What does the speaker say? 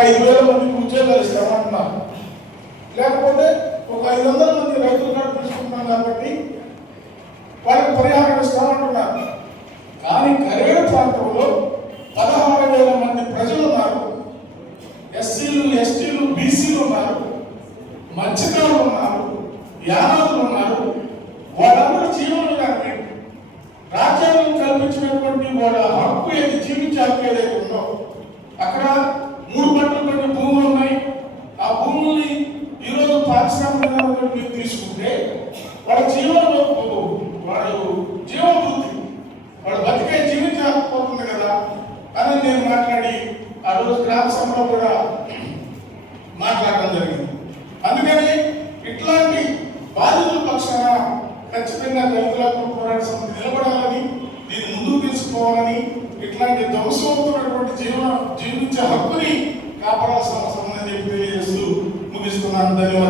ఐదు వేల మందికి ఉద్యోగాలు ఇస్తామంటున్నారు లేకపోతే ఒక ఐదు వందల మంది రైతులు కార్డు కాబట్టి వాళ్ళకి పరిహారం ఇస్తామంటున్నారు. కానీ కరేడు ప్రాంతంలో పదహారు వేల మంది ప్రజలు ఉన్నారు. ఎస్సీలు ఎస్టీలు బీసీలు ఉన్నారు. మత్స్యకారులు ఉన్నారు. యానాదులు ఉన్నారు. పారిశ్రామిక మీరు తీసుకుంటే వాళ్ళ జీవనంలో వాళ్ళు జీవనవృత్తి వాళ్ళు బతికే జీవించకపోతుంది కదా? అని నేను మాట్లాడి ఆ రోజు గ్రామ సభలో కూడా మాట్లాడడం జరిగింది. అందుకని ఇట్లాంటి బాధితుల పక్షాన ఖచ్చితంగా దళితులకు పోరాట సమితి నిలబడాలని దీన్ని ముందుకు తీసుకోవాలని ఇట్లాంటి ధ్వంసమవుతున్నటువంటి జీవన జీవించే హక్కుని కాపాడాల్సిన అవసరం ఉందని చెప్పి తెలియజేస్తూ ముగిస్తున్నాను. ధన్యవాదాలు.